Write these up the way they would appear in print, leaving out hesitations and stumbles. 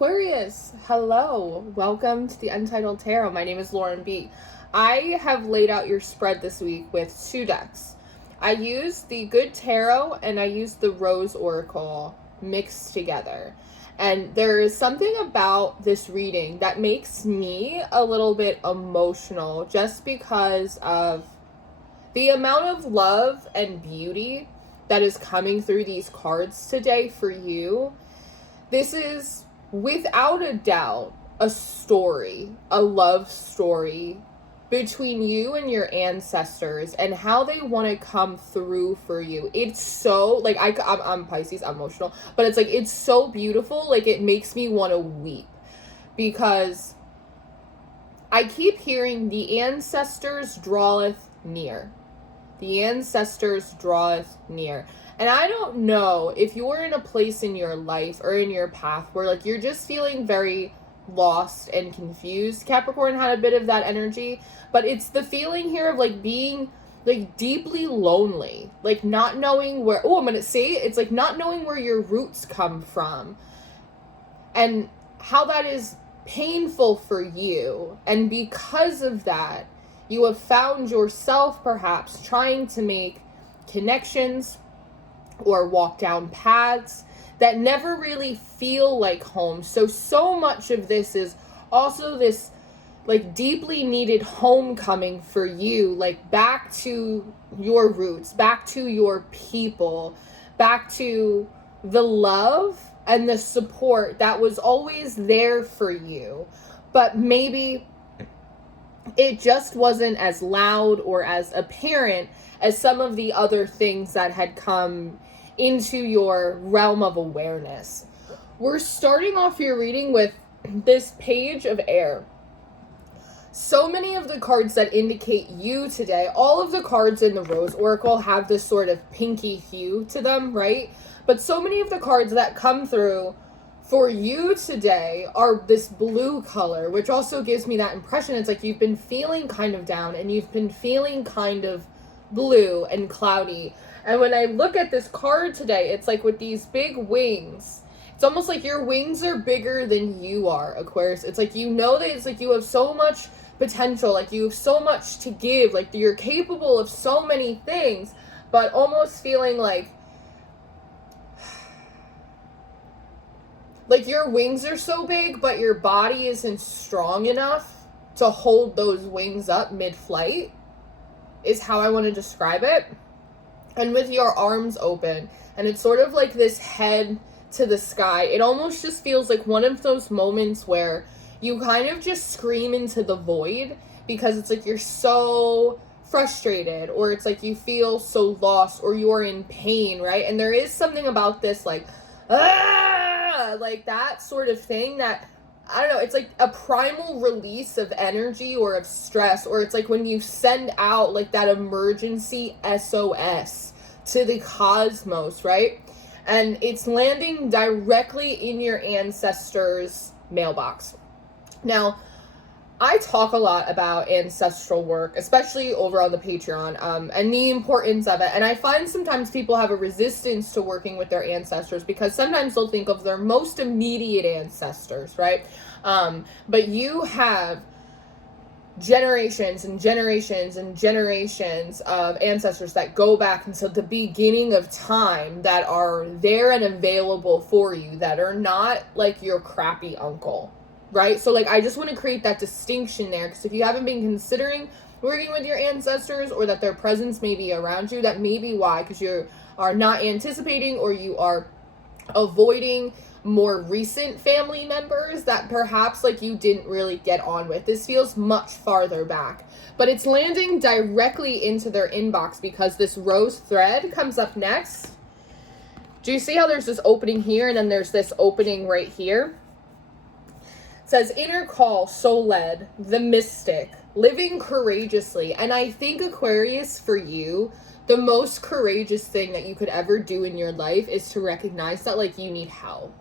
Aquarius, hello. Welcome to the Untitled Tarot. My name is Lauren B. I have laid out your spread this week with two decks. I used the Good Tarot and I used the Rose Oracle mixed together. And there is something about this reading that makes me a little bit emotional just because of the amount of love and beauty that is coming through these cards today for you. This is without a doubt a story, a love story between you and your ancestors and how they want to come through for you. It's so, like, I'm Pisces, I'm emotional, but it's like, it's so beautiful. Like, it makes me want to weep because I keep hearing the ancestors draweth near. The ancestors draweth near. And I don't know if you're in a place in your life or in your path where, like, you're just feeling very lost and confused. Capricorn had a bit of that energy, but it's the feeling here of, like, being, like, deeply lonely, like, not knowing where, I'm going to say it's like not knowing where your roots come from and how that is painful for you. And because of that, you have found yourself perhaps trying to make connections or walk down paths that never really feel like home. So much of this is also this, like, deeply needed homecoming for you, like, back to your roots, back to your people, back to the love and the support that was always there for you. But maybe it just wasn't as loud or as apparent as some of the other things that had come into your realm of awareness. We're starting off your reading with this Page of Air. So many of the cards that indicate you today, all of the cards in the Rose Oracle have this sort of pinky hue to them, right? But so many of the cards that come through for you today are this blue color, which also gives me that impression. It's like you've been feeling kind of down and you've been feeling kind of blue and cloudy. And when I look at this card today, it's like with these big wings. It's almost like your wings are bigger than you are, Aquarius. It's like, you know that it's like you have so much potential, like you have so much to give, like you're capable of so many things, but almost feeling like your wings are so big, but your body isn't strong enough to hold those wings up mid-flight, is how I want to describe it. And with your arms open, and it's sort of like this head to the sky, it almost just feels like one of those moments where you kind of just scream into the void because it's like you're so frustrated, or it's like you feel so lost, or you're in pain, right? And there is something about this, like, like that sort of thing that, I don't know, it's like a primal release of energy or of stress, or it's like when you send out like that emergency SOS to the cosmos, right? And it's landing directly in your ancestors' mailbox. Now, I talk a lot about ancestral work, especially over on the Patreon, and the importance of it. And I find sometimes people have a resistance to working with their ancestors because sometimes they'll think of their most immediate ancestors, right? But you have generations and generations and generations of ancestors that go back into the beginning of time that are there and available for you, that are not like your crappy uncle. Right? So, like, I just want to create that distinction there, because if you haven't been considering working with your ancestors, or that their presence may be around you, that may be why, because you are not anticipating, or you are avoiding more recent family members that perhaps, like, you didn't really get on with. This feels much farther back, but it's landing directly into their inbox because this rose thread comes up next. Do you see how there's this opening here, and then there's this opening right here? Says, inner call, soul led, the mystic, living courageously. And I think, Aquarius, for you, the most courageous thing that you could ever do in your life is to recognize that, like, you need help,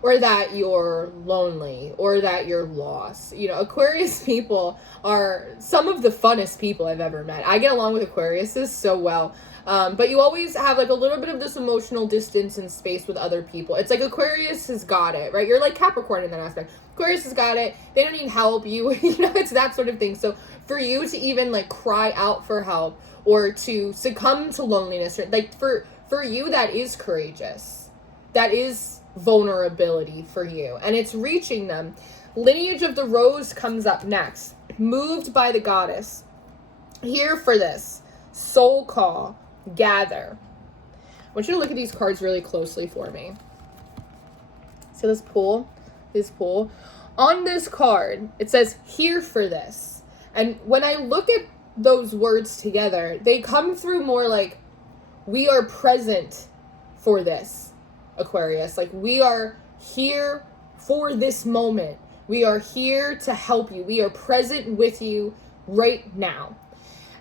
or that you're lonely, or that you're lost. You know, Aquarius people are some of the funnest people I've ever met. I get along with Aquariuses so well. But you always have like a little bit of this emotional distance and space with other people. It's like Aquarius has got it, right? You're like Capricorn in that aspect. Aquarius has got it. They don't need help. It's that sort of thing. So for you to even like cry out for help or to succumb to loneliness, like for you, that is courageous. That is vulnerability for you. And it's reaching them. Lineage of the Rose comes up next. Moved by the goddess. Here for this. Soul call. Gather. I want you to look at these cards really closely for me. See this pull? This pull. On this card, it says, here for this. And when I look at those words together, they come through more like, we are present for this, Aquarius. Like, we are here for this moment. We are here to help you. We are present with you right now.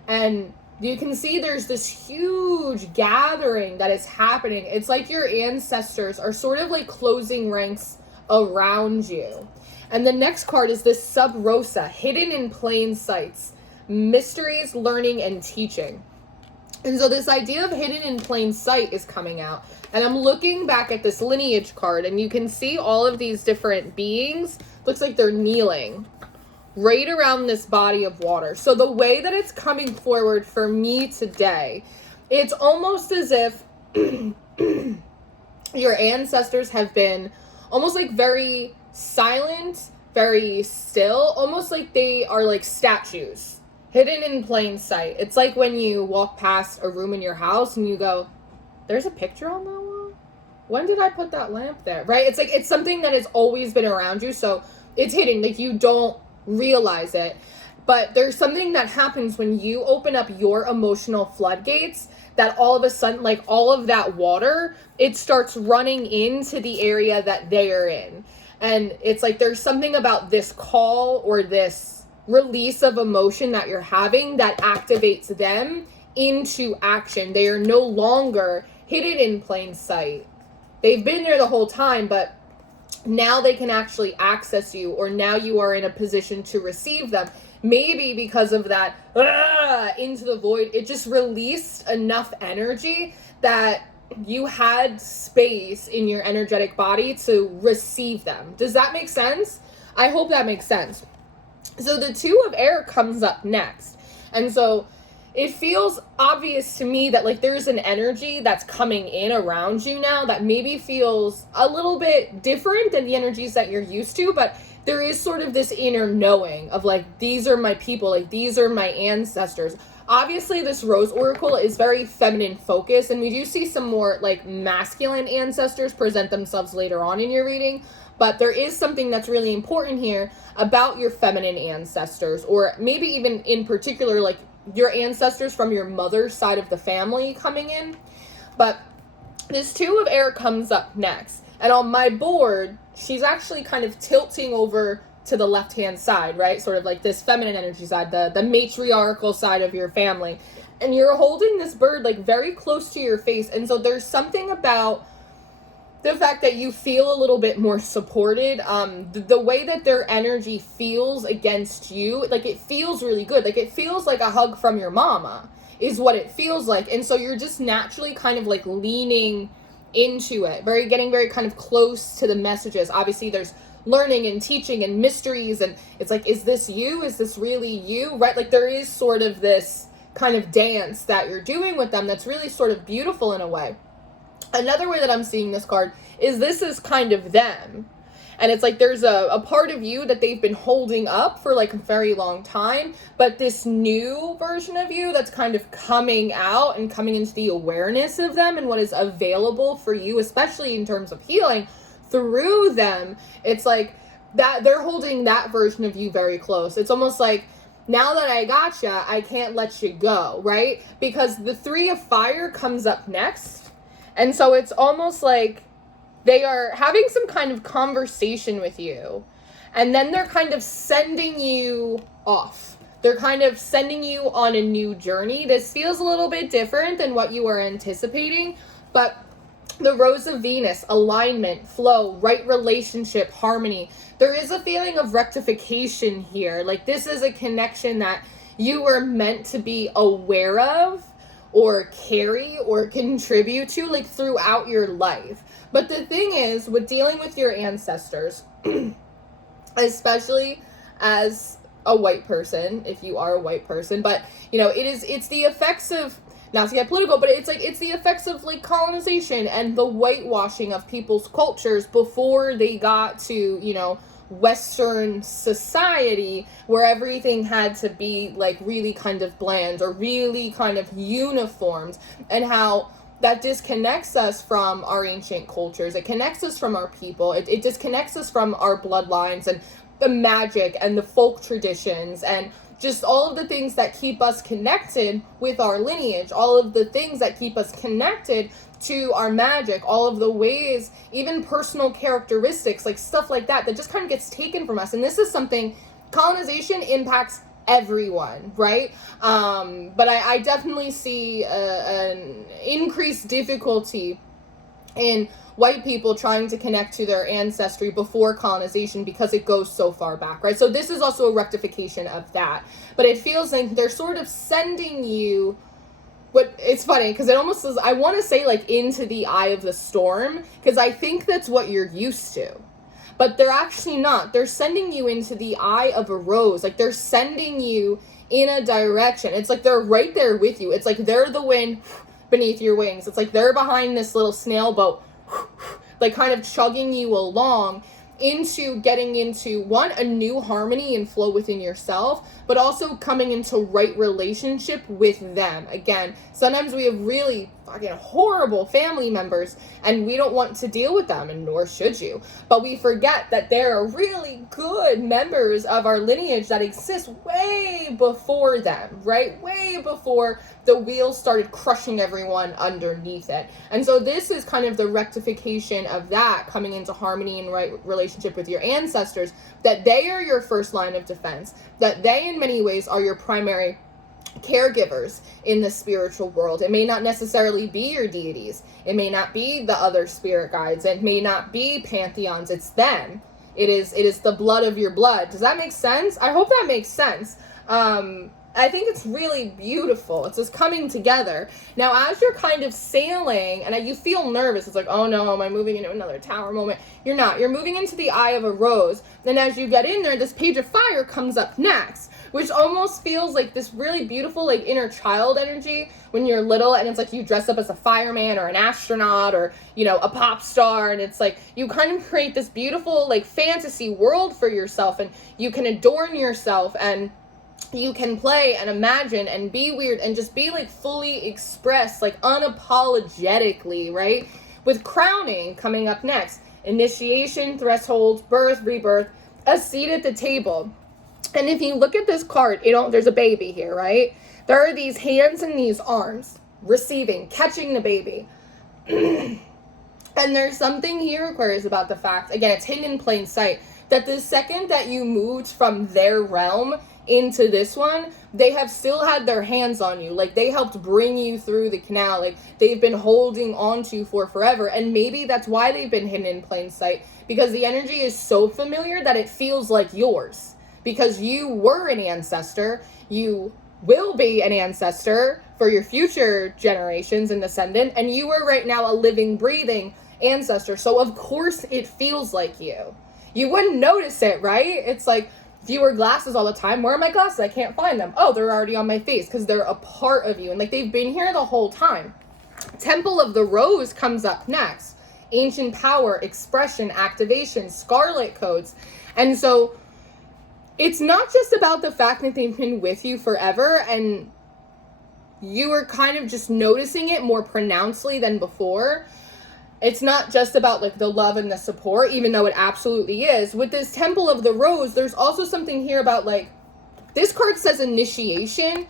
And you can see there's this huge gathering that is happening. It's like your ancestors are sort of like closing ranks around you. And the next card is this Sub Rosa, hidden in plain sights, mysteries, learning, and teaching. And so this idea of hidden in plain sight is coming out. And I'm looking back at this lineage card, and you can see all of these different beings. Looks like they're kneeling right around this body of water. So the way that it's coming forward for me today, it's almost as if your ancestors have been almost like very silent, very still, almost like they are like statues, hidden in plain sight. It's like when you walk past a room in your house and you go, there's a picture on that wall? When did I put that lamp there? Right? It's like, it's something that has always been around you. So it's hidden. Like, you don't realize it. But there's something that happens when you open up your emotional floodgates, that all of a sudden, like, all of that water, it starts running into the area that they are in. And it's like there's something about this call or this release of emotion that you're having that activates them into action. They are no longer hidden in plain sight. They've been there the whole time, but now they can actually access you, or now you are in a position to receive them. Maybe because of that into the void, it just released enough energy that you had space in your energetic body to receive them. Does that make sense? I hope that makes sense. So the Two of Air comes up next. And so it feels obvious to me that like there's an energy that's coming in around you now that maybe feels a little bit different than the energies that you're used to, but there is sort of this inner knowing of like, these are my people, like these are my ancestors. Obviously this Rose Oracle is very feminine focused, and we do see some more like masculine ancestors present themselves later on in your reading, but there is something that's really important here about your feminine ancestors, or maybe even in particular like your ancestors from your mother's side of the family coming in. But this Two of Air comes up next, and on my board she's actually kind of tilting over to the left hand side, right? Sort of like this feminine energy side, the matriarchal side of your family, and you're holding this bird like very close to your face. And so there's something about the fact that you feel a little bit more supported. The way that their energy feels against you, like it feels really good. Like it feels like a hug from your mama is what it feels like. And so you're just naturally kind of like leaning into it, getting very kind of close to the messages. Obviously there's learning and teaching and mysteries, and it's like, is this you? Is this really you? Right? Like there is sort of this kind of dance that you're doing with them that's really sort of beautiful in a way. Another way that I'm seeing this card is this is kind of them. And it's like there's a part of you that they've been holding up for like a very long time, but this new version of you that's kind of coming out and coming into the awareness of them and what is available for you, especially in terms of healing through them. It's like that they're holding that version of you very close. It's almost like, now that I gotcha, I can't let you go, right? Because the Three of Fire comes up next. And so it's almost like they are having some kind of conversation with you, and then they're kind of sending you off. They're kind of sending you on a new journey. This feels a little bit different than what you were anticipating, but the Rose of Venus, alignment, flow, right relationship, harmony. There is a feeling of rectification here. Like this is a connection that you were meant to be aware of, or carry or contribute to, like, throughout your life. But the thing is, with dealing with your ancestors, especially as a white person, if you are a white person, but, you know, it's the effects of, not to get political, but it's the effects of, like, colonization and the whitewashing of people's cultures before they got to, you know, Western society, where everything had to be, like, really kind of bland or really kind of uniformed, and how that disconnects us from our ancient cultures. It connects us from our people. It disconnects us from our bloodlines and the magic and the folk traditions and just all of the things that keep us connected with our lineage, all of the things that keep us connected to our magic, all of the ways, even personal characteristics, like stuff like that just kind of gets taken from us. And this is something, colonization impacts everyone, right? But I definitely see an increased difficulty in white people trying to connect to their ancestry before colonization because it goes so far back, right? So this is also a rectification of that. But it feels like they're sort of sending you, what, it's funny because it almost is, I want to say, like, into the eye of the storm, because I think that's what you're used to. But they're actually not. They're sending you into the eye of a rose. Like, they're sending you in a direction. It's like they're right there with you. It's like they're the wind beneath your wings. It's like they're behind this little snail boat, like, kind of chugging you along into getting into, one, a new harmony and flow within yourself, but also coming into right relationship with them. Again, sometimes we have really fucking horrible family members and we don't want to deal with them, and nor should you. But we forget that there are really good members of our lineage that exist way before them, right? Way before the wheels started crushing everyone underneath it. And so this is kind of the rectification of that, coming into harmony and right relationship with your ancestors, that they are your first line of defense, that they in many ways are your primary caregivers in the spiritual world. It may not necessarily be your deities. It may not be the other spirit guides. It may not be pantheons. It's them. It is the blood of your blood. Does that make sense? I hope that makes sense. I think it's really beautiful. It's just coming together. Now, as you're kind of sailing and you feel nervous, it's like, oh no, am I moving into another tower moment? You're not. You're moving into the eye of a rose. Then as you get in there, this page of fire comes up next, which almost feels like this really beautiful, like, inner child energy when you're little, and it's like you dress up as a fireman or an astronaut or, you know, a pop star, and it's like you kind of create this beautiful, like, fantasy world for yourself, and you can adorn yourself, and you can play and imagine and be weird and just be, like, fully expressed, like, unapologetically, right? With crowning coming up next. Initiation, threshold, birth, rebirth, a seat at the table. And if you look at this card, there's a baby here, right? There are these hands and these arms receiving, catching the baby. And there's something here, Aquarius, about the fact, again, it's hidden in plain sight, that the second that you moved from their realm into this one, they have still had their hands on you. Like, they helped bring you through the canal. Like, they've been holding on to you for forever. And maybe that's why they've been hidden in plain sight, because the energy is so familiar that it feels like yours. Because you were an ancestor, you will be an ancestor for your future generations and descendant, and you are right now a living, breathing ancestor. So of course it feels like you. You wouldn't notice it, right? It's like, if you wear glasses all the time, where are my glasses? I can't find them. Oh, they're already on my face, because they're a part of you. And, like, they've been here the whole time. Temple of the Rose comes up next. Ancient power, expression, activation, scarlet codes. And so it's not just about the fact that they've been with you forever and you are kind of just noticing it more pronouncedly than before. It's not just about, like, the love and the support, even though it absolutely is. With this Temple of the Rose, there's also something here about, like, this card says initiation.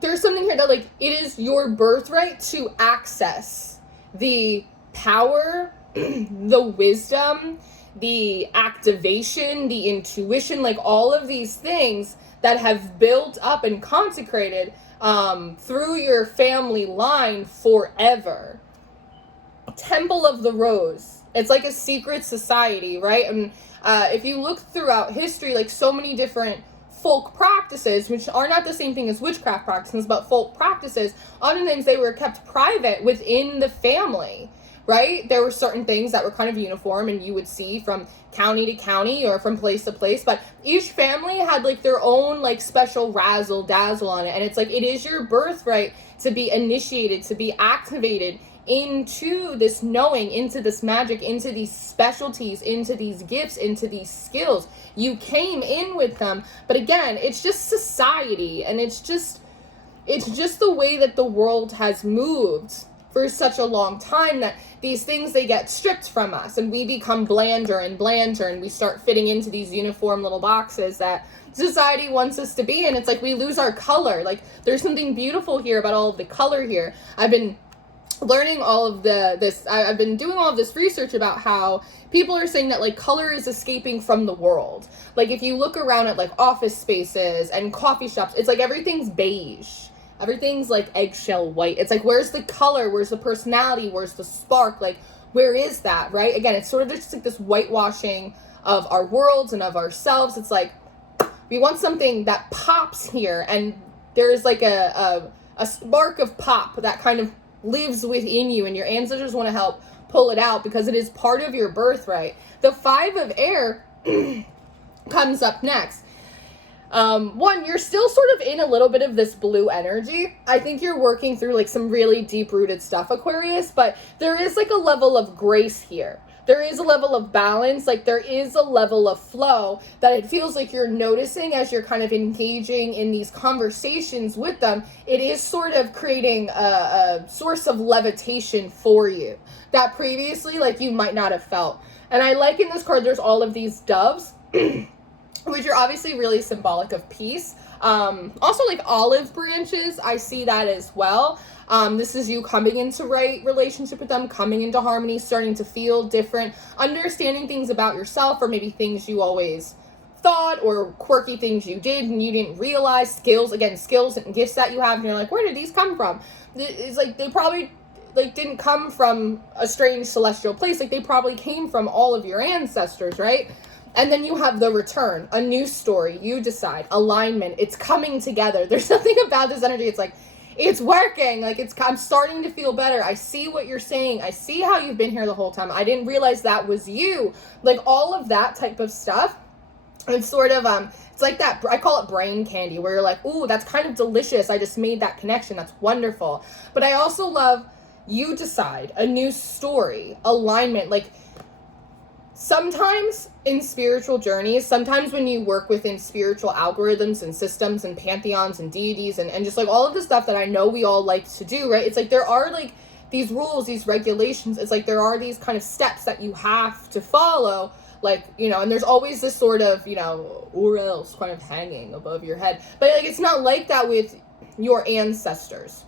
There's something here that, like, it is your birthright to access the power, the wisdom, the activation, the intuition, like, all of these things that have built up and consecrated through your family line forever. Temple of the Rose. It's like a secret society, right? And if you look throughout history, like, so many different folk practices, which are not the same thing as witchcraft practices, but folk practices, oftentimes they were kept private within the family, right? There were certain things that were kind of uniform and you would see from county to county or from place to place, but each family had like their own like special razzle dazzle on it. And it's like, it is your birthright to be initiated, to be activated into this knowing, into this magic, into these specialties, into these gifts, into these skills. You came in with them, but again, it's just society, and it's just the way that the world has moved for such a long time that these things, they get stripped from us and we become blander and blander, and we start fitting into these uniform little boxes that society wants us to be in. It's like we lose our color. Like, there's something beautiful here about all of the color here. I've been learning all of I've been doing all of this research about how people are saying that like color is escaping from the world. Like, if you look around at like office spaces and coffee shops, it's like everything's beige. Everything's like eggshell white. It's like, where's the color? Where's the personality? Where's the spark? Like, where is that, right? Again, it's sort of just like this whitewashing of our worlds and of ourselves. It's like, we want something that pops here, and there's like a spark of pop that kind of lives within you, and your ancestors want to help pull it out because it is part of your birthright. The 5 of air comes up next. One, you're still sort of in a little bit of this blue energy. I think you're working through like some really deep-rooted stuff, Aquarius, but there is like a level of grace here. There is a level of balance, like there is a level of flow that it feels like you're noticing as you're kind of engaging in these conversations with them. It is sort of creating a source of levitation for you that previously like you might not have felt. And I like in this card, there's all of these doves, which are obviously really symbolic of peace. Also like olive branches, I see that as well. This is you coming into right relationship with them, coming into harmony, starting to feel different, understanding things about yourself, or maybe things you always thought, or quirky things you did and you didn't realize, skills and gifts that you have, and you're like, where did these come from? It's like, they probably like didn't come from a strange celestial place. Like, they probably came from all of your ancestors, right? And then you have the return, a new story, you decide, alignment, it's coming together. There's something about this energy, it's like, it's working, like I'm starting to feel better. I see what you're saying. I see how you've been here the whole time. I didn't realize that was you. Like, all of that type of stuff. It's sort of, it's like that, I call it brain candy, where you're like, ooh, that's kind of delicious. I just made that connection. That's wonderful. But I also love, you decide, a new story, alignment, like, sometimes in spiritual journeys, sometimes when you work within spiritual algorithms and systems and pantheons and deities and just like all of the stuff that I know we all like to do, right? It's like there are like these rules, these regulations. It's like there are these kind of steps that you have to follow, like, you know, and there's always this sort of, you know, or else kind of hanging above your head. But like, it's not like that with your ancestors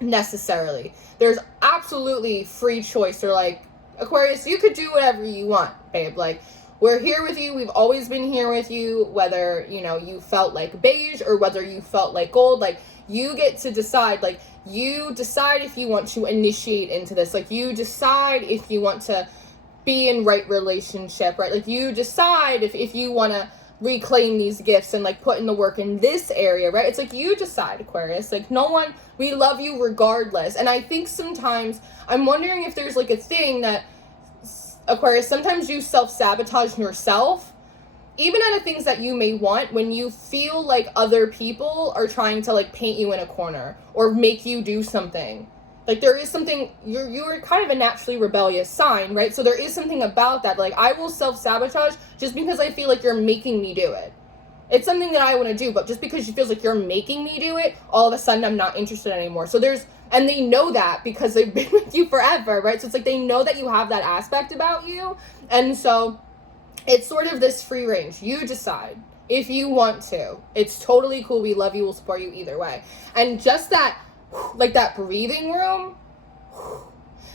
necessarily. There's absolutely free choice. Or like, Aquarius, you could do whatever you want, babe. Like, we're here with you. We've always been here with you, whether, you know, you felt like beige or whether you felt like gold. Like, you get to decide. Like, you decide if you want to initiate into this. Like, you decide if you want to be in right relationship, right? Like, you decide if you want to reclaim these gifts and like put in the work in this area, right? It's like, you decide, Aquarius. Like, no one, we love you regardless. And I think sometimes I'm wondering if there's like a thing that, Aquarius, sometimes you self-sabotage yourself, even out of things that you may want, when you feel like other people are trying to like paint you in a corner or make you do something. Like, there is something, you're kind of a naturally rebellious sign, right? So there is something about that. Like, I will self-sabotage just because I feel like you're making me do it. It's something that I want to do, but just because she feels like you're making me do it, all of a sudden I'm not interested anymore. So and they know that because they've been with you forever, right? So it's like they know that you have that aspect about you. And so it's sort of this free range. You decide if you want to. It's totally cool. We love you. We'll support you either way. And just that, like that breathing room,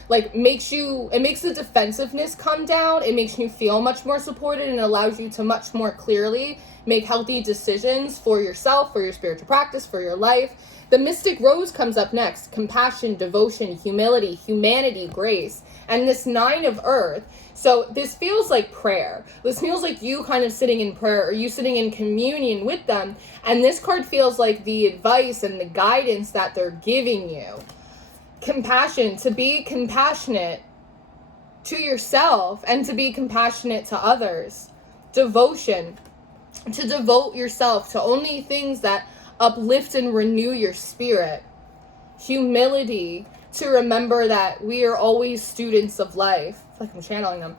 like it makes the defensiveness come down. It makes you feel much more supported and allows you to much more clearly make healthy decisions for yourself, for your spiritual practice, for your life. The mystic rose comes up next. Compassion, devotion, humility, humanity, grace. And this 9 of earth, so this feels like prayer. This feels like you kind of sitting in prayer, or you sitting in communion with them. And this card feels like the advice and the guidance that they're giving you. Compassion, to be compassionate to yourself and to be compassionate to others. Devotion, to devote yourself to only things that uplift and renew your spirit. Humility, to remember that we are always students of life. I feel like I'm channeling them.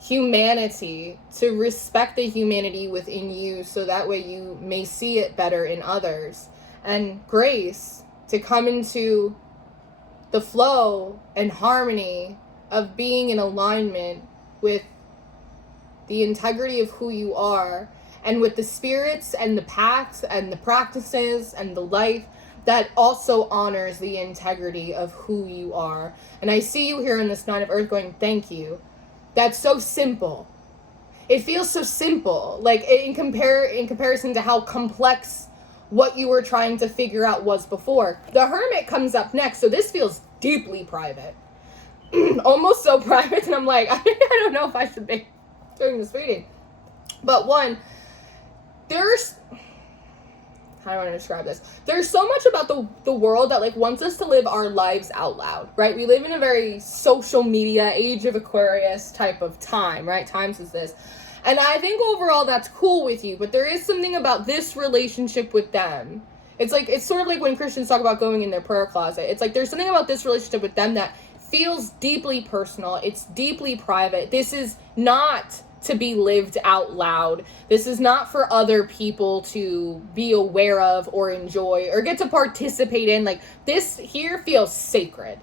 Humanity, to respect the humanity within you so that way you may see it better in others. And grace, to come into the flow and harmony of being in alignment with the integrity of who you are, and with the spirits and the paths and the practices and the life that also honors the integrity of who you are. And I see you here in this 9 of earth going, thank you. That's so simple. It feels so simple, like in comparison to how complex what you were trying to figure out was before. The Hermit comes up next, so this feels deeply private. Almost so private, and I'm like, I don't know if I should be doing this reading. But one, there's, how do I want to describe this? There's so much about the world that like wants us to live our lives out loud, right? We live in a very social media age of Aquarius type of time, right? Times is this. And I think overall that's cool with you, but there is something about this relationship with them. It's like, it's sort of like when Christians talk about going in their prayer closet. It's like there's something about this relationship with them that feels deeply personal. It's deeply private. This is not to be lived out loud. This is not for other people to be aware of or enjoy or get to participate in. Like, this here feels sacred.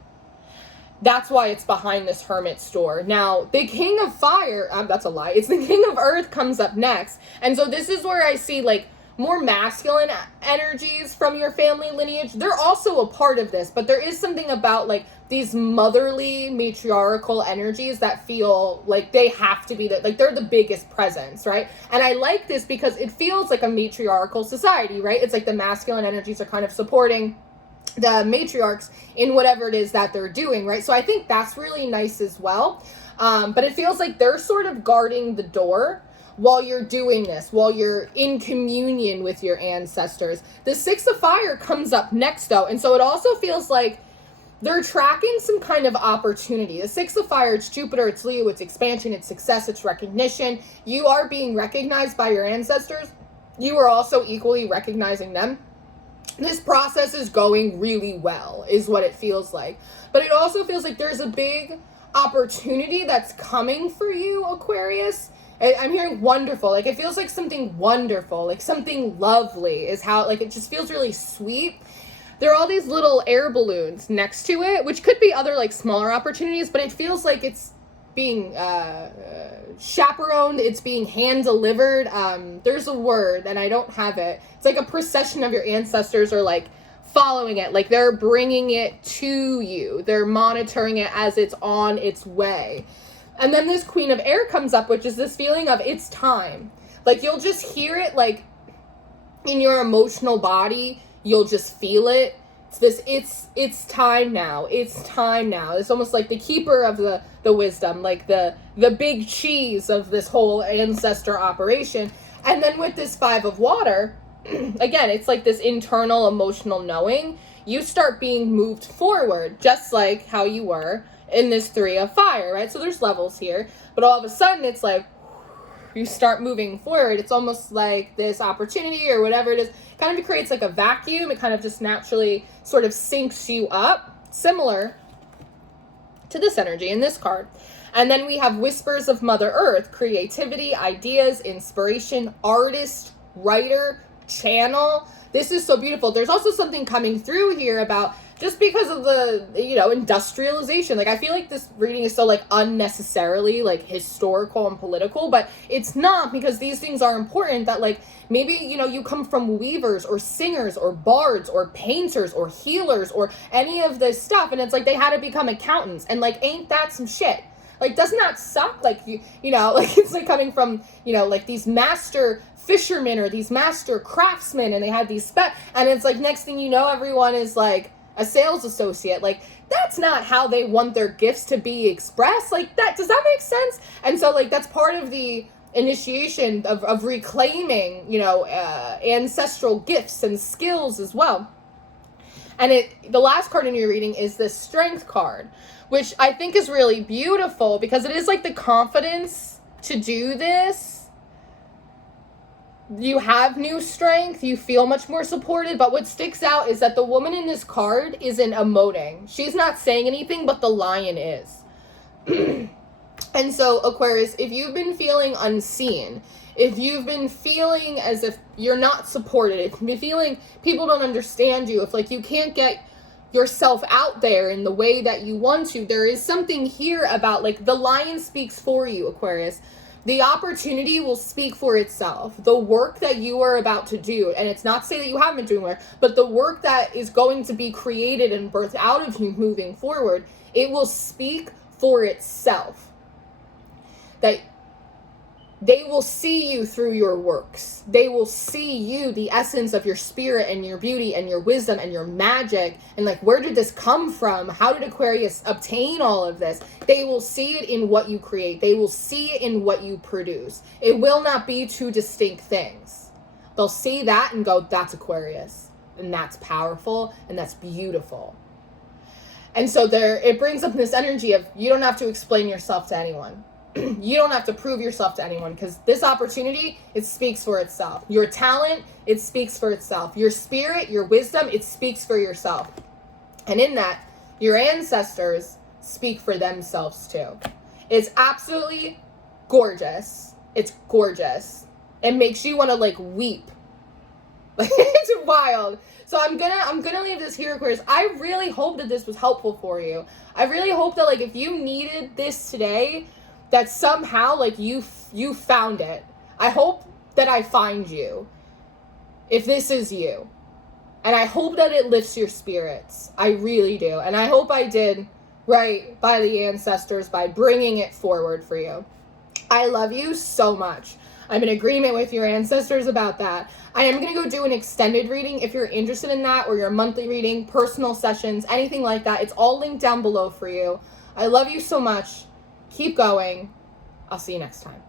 That's why it's behind this Hermit store. Now, the King of Fire, that's a lie. It's the King of Earth comes up next. And so this is where I see like more masculine energies from your family lineage. They're also a part of this, but there is something about like these motherly matriarchal energies that feel like they have to be that, like they're the biggest presence, right? And I like this because it feels like a matriarchal society, right? It's like the masculine energies are kind of supporting the matriarchs in whatever it is that they're doing, right? So I think that's really nice as well. But it feels like they're sort of guarding the door while you're doing this, while you're in communion with your ancestors. The 6 of Fire comes up next though, and so it also feels like they're tracking some kind of opportunity. The 6 of Fire, it's Jupiter, it's Leo, it's expansion, it's success, it's recognition. You are being recognized by your ancestors. You are also equally recognizing them. This process is going really well, is what it feels like. But it also feels like there's a big opportunity that's coming for you, Aquarius. I'm hearing wonderful. Like, it feels like something wonderful, like something lovely is how, like, it just feels really sweet. There are all these little air balloons next to it, which could be other, like, smaller opportunities, but it feels like it's being chaperoned, it's being hand-delivered. There's a word, and I don't have it. It's like a procession of your ancestors are, like, following it. Like, they're bringing it to you. They're monitoring it as it's on its way. And then this Queen of Air comes up, which is this feeling of it's time. Like, you'll just hear it, like, in your emotional body. You'll just feel it. It's time now. It's time now. It's almost like the keeper of the wisdom, like the big cheese of this whole ancestor operation. And then with this 5 of Water, again, it's like this internal emotional knowing. You start being moved forward, just like how you were in this 3 of Fire, right? So there's levels here, but all of a sudden it's like you start moving forward. It's almost like this opportunity or whatever it is kind of creates like a vacuum. It kind of just naturally sort of syncs you up, similar to this energy in this card. And then we have Whispers of Mother Earth, creativity, ideas, inspiration, artist, writer, channel. This is so beautiful. There's also something coming through here about just because of the, industrialization. Like, I feel like this reading is so, like, unnecessarily, like, historical and political, but it's not, because these things are important that, like, maybe, you come from weavers or singers or bards or painters or healers or any of this stuff, and it's like they had to become accountants, and, like, ain't that some shit? Like, doesn't that suck? Like, like, it's, like, coming from, like, these master fishermen or these master craftsmen, and they had these and it's like, next thing you know, everyone is, like, a sales associate. Like, that's not how they want their gifts to be expressed. Like, that, does that make sense? And so, like, that's part of the initiation of reclaiming, you know, ancestral gifts and skills as well. And the last card in your reading is the Strength card, which I think is really beautiful because it is like the confidence to do this. You have new strength, you feel much more supported, but what sticks out is that the woman in this card isn't emoting. She's not saying anything, but the lion is. And so, Aquarius, if you've been feeling unseen, if you've been feeling as if you're not supported, if you've been feeling people don't understand you, if like you can't get yourself out there in the way that you want to, there is something here about like the lion speaks for you, Aquarius. The opportunity will speak for itself. The work that you are about to do, and it's not to say that you haven't been doing work, but the work that is going to be created and birthed out of you moving forward, it will speak for itself. That they will see you through your works. They will see you, the essence of your spirit and your beauty and your wisdom and your magic. And like, where did this come from? How did Aquarius obtain all of this? They will see it in what you create. They will see it in what you produce. It will not be two distinct things. They'll see that and go, that's Aquarius. And that's powerful and that's beautiful. And so it brings up this energy of you don't have to explain yourself to anyone. You don't have to prove yourself to anyone because this opportunity, it speaks for itself. Your talent, it speaks for itself. Your spirit, your wisdom, it speaks for yourself. And in that, your ancestors speak for themselves too. It's absolutely gorgeous. It's gorgeous. It makes you want to like weep. It's wild. So I'm gonna leave this here, Aquarius. I really hope that this was helpful for you. I really hope that like if you needed this today, that somehow, like, you found it. I hope that I find you, if this is you. And I hope that it lifts your spirits. I really do. And I hope I did right by the ancestors by bringing it forward for you. I love you so much. I'm in agreement with your ancestors about that. I am going to go do an extended reading if you're interested in that, or your monthly reading, personal sessions, anything like that. It's all linked down below for you. I love you so much. Keep going. I'll see you next time.